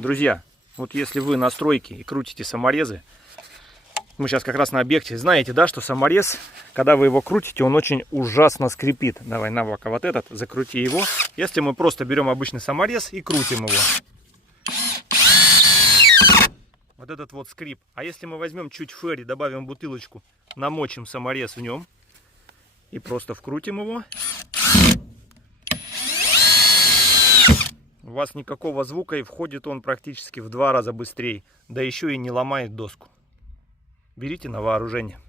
Друзья, вот если вы на стройке и крутите саморезы, мы сейчас как раз на объекте, знаете, да, что саморез, когда вы его крутите, он очень ужасно скрипит. Давай, Навака, вот этот, закрути его. Если мы просто берем обычный саморез и крутим его. Вот этот вот скрип. А если мы возьмем чуть ферри, добавим бутылочку, намочим саморез в нем и просто вкрутим его, у вас никакого звука, и входит он практически в 2 раза быстрее. Да еще и не ломает доску. Берите на вооружение.